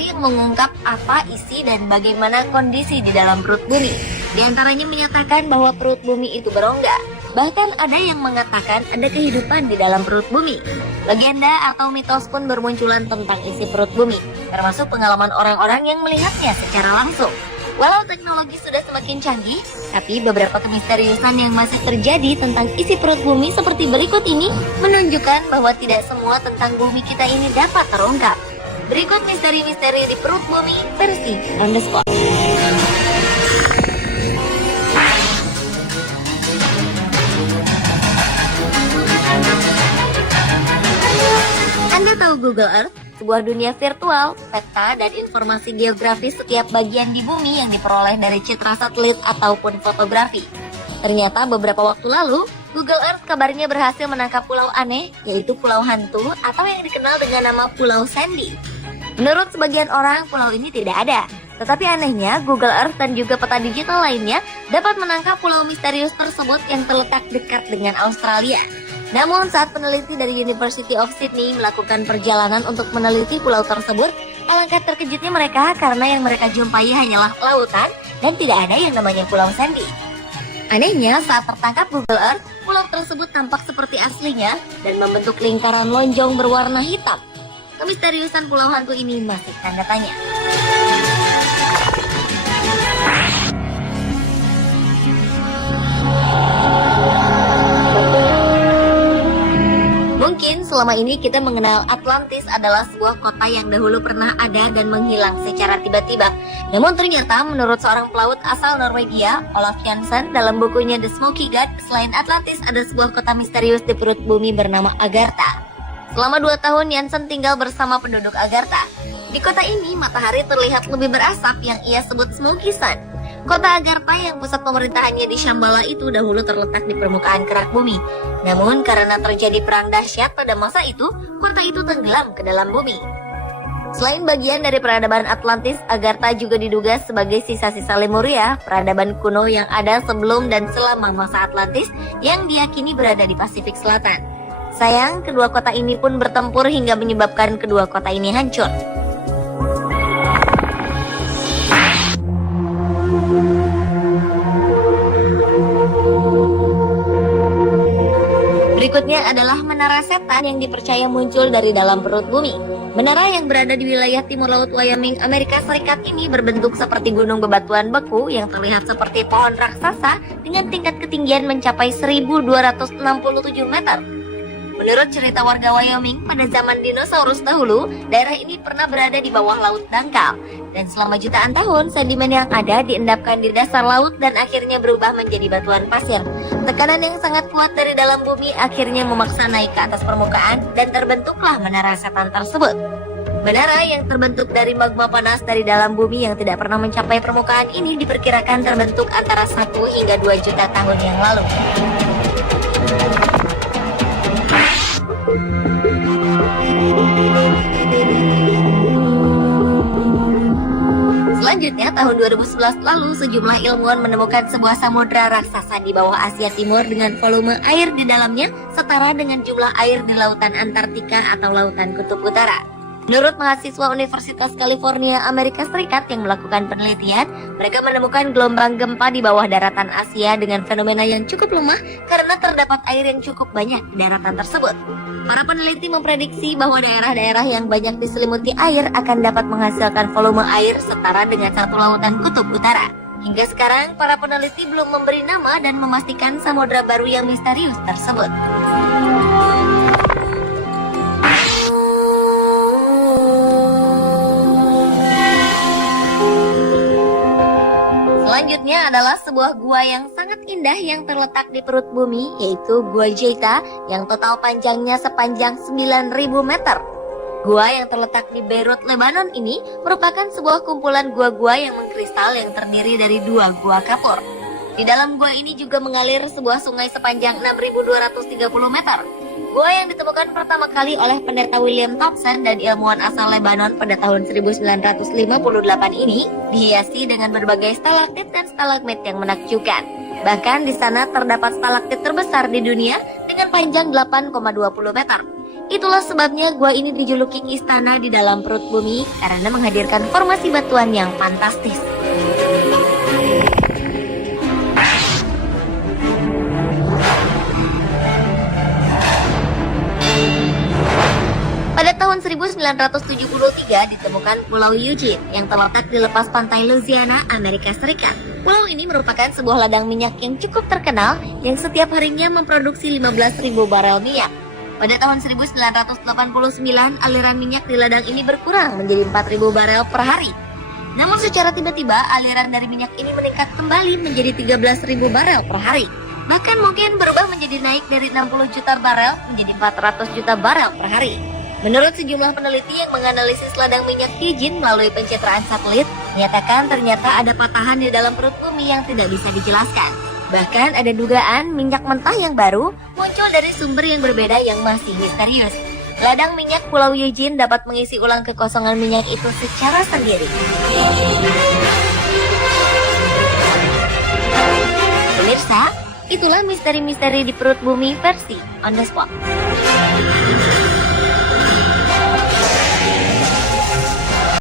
teori yang mengungkap apa isi dan bagaimana kondisi di dalam perut bumi. Di antaranya menyatakan bahwa perut bumi itu berongga. Bahkan ada yang mengatakan ada kehidupan di dalam perut bumi. Legenda atau mitos pun bermunculan tentang isi perut bumi, termasuk pengalaman orang-orang yang melihatnya secara langsung. Walau teknologi sudah semakin canggih, tapi beberapa kemisteriusan yang masih terjadi tentang isi perut bumi seperti berikut ini menunjukkan bahwa tidak semua tentang bumi kita ini dapat terungkap. Berikut misteri-misteri di perut bumi versi On The Spot. Anda tahu Google Earth? Sebuah dunia virtual, peta, dan informasi geografis setiap bagian di bumi yang diperoleh dari citra satelit ataupun fotografi. Ternyata beberapa waktu lalu, Google Earth kabarnya berhasil menangkap pulau aneh, yaitu pulau hantu atau yang dikenal dengan nama Pulau Sandy. Menurut sebagian orang, pulau ini tidak ada. Tetapi anehnya, Google Earth dan juga peta digital lainnya dapat menangkap pulau misterius tersebut yang terletak dekat dengan Australia. Namun saat peneliti dari University of Sydney melakukan perjalanan untuk meneliti pulau tersebut, alangkah terkejutnya mereka karena yang mereka jumpai hanyalah lautan dan tidak ada yang namanya Pulau Sandy. Anehnya, saat tertangkap Google Earth, pulau tersebut tampak seperti aslinya dan membentuk lingkaran lonjong berwarna hitam. Kemisteriusan pulau hantu ini masih tanda tanya. Mungkin selama ini kita mengenal Atlantis adalah sebuah kota yang dahulu pernah ada dan menghilang secara tiba-tiba. Namun ternyata menurut seorang pelaut asal Norwegia, Olaf Jansen, dalam bukunya The Smoky God, selain Atlantis ada sebuah kota misterius di perut bumi bernama Agartha. Selama 2 tahun Jansen tinggal bersama penduduk Agartha. Di kota ini matahari terlihat lebih berasap yang ia sebut Smoky Sun. Kota Agartha yang pusat pemerintahannya di Shambhala itu dahulu terletak di permukaan kerak bumi. Namun karena terjadi perang dahsyat pada masa itu, kota itu tenggelam ke dalam bumi. Selain bagian dari peradaban Atlantis, Agartha juga diduga sebagai sisa-sisa Lemuria, peradaban kuno yang ada sebelum dan selama masa Atlantis yang diyakini berada di Pasifik Selatan. Sayang, kedua kota ini pun bertempur hingga menyebabkan kedua kota ini hancur. Berikutnya adalah menara setan yang dipercaya muncul dari dalam perut bumi. Menara yang berada di wilayah timur laut Wyoming, Amerika Serikat ini berbentuk seperti gunung bebatuan beku yang terlihat seperti pohon raksasa dengan tingkat ketinggian mencapai 1.267 meter. Menurut cerita warga Wyoming, pada zaman dinosaurus dahulu, daerah ini pernah berada di bawah laut dangkal. Dan selama jutaan tahun, sedimen yang ada diendapkan di dasar laut dan akhirnya berubah menjadi batuan pasir. Tekanan yang sangat kuat dari dalam bumi akhirnya memaksa naik ke atas permukaan dan terbentuklah menara setan tersebut. Menara yang terbentuk dari magma panas dari dalam bumi yang tidak pernah mencapai permukaan ini diperkirakan terbentuk antara 1 hingga 2 juta tahun yang lalu. Selanjutnya, tahun 2011 lalu, sejumlah ilmuwan menemukan sebuah samudra raksasa di bawah Asia Timur dengan volume air di dalamnya setara dengan jumlah air di lautan Antartika atau lautan Kutub Utara. Menurut mahasiswa Universitas California, Amerika Serikat yang melakukan penelitian, mereka menemukan gelombang gempa di bawah daratan Asia dengan fenomena yang cukup lemah karena terdapat air yang cukup banyak di daratan tersebut. Para peneliti memprediksi bahwa daerah-daerah yang banyak diselimuti air akan dapat menghasilkan volume air setara dengan satu lautan Kutub Utara. Hingga sekarang, para peneliti belum memberi nama dan memastikan samudra baru yang misterius tersebut. Selanjutnya adalah sebuah gua yang sangat indah yang terletak di perut bumi, yaitu Gua Jeita yang total panjangnya sepanjang 9.000 meter. Gua yang terletak di Beirut, Lebanon ini merupakan sebuah kumpulan gua-gua yang mengkristal yang terdiri dari 2 gua kapur. Di dalam gua ini juga mengalir sebuah sungai sepanjang 6.230 meter. Gua yang ditemukan pertama kali oleh pendeta William Thompson dan ilmuwan asal Lebanon pada tahun 1958 ini dihiasi dengan berbagai stalaktit dan stalagmit yang menakjubkan. Bahkan di sana terdapat stalaktit terbesar di dunia dengan panjang 8,20 meter. Itulah sebabnya gua ini dijuluki istana di dalam perut bumi karena menghadirkan formasi batuan yang fantastis. Pada tahun 1973 ditemukan Pulau Eugene yang terletak di lepas pantai Louisiana, Amerika Serikat. Pulau ini merupakan sebuah ladang minyak yang cukup terkenal yang setiap harinya memproduksi 15.000 barel minyak. Pada tahun 1989, aliran minyak di ladang ini berkurang menjadi 4.000 barel per hari. Namun secara tiba-tiba, aliran dari minyak ini meningkat kembali menjadi 13.000 barel per hari. Bahkan mungkin berubah menjadi naik dari 60 juta barel menjadi 400 juta barel per hari. Menurut sejumlah peneliti yang menganalisis ladang minyak Eugene melalui pencitraan satelit, menyatakan ternyata ada patahan di dalam perut bumi yang tidak bisa dijelaskan. Bahkan ada dugaan minyak mentah yang baru muncul dari sumber yang berbeda yang masih misterius. Ladang minyak Pulau Eugene dapat mengisi ulang kekosongan minyak itu secara sendiri. Pemirsa, itulah misteri-misteri di perut bumi versi On The Spot.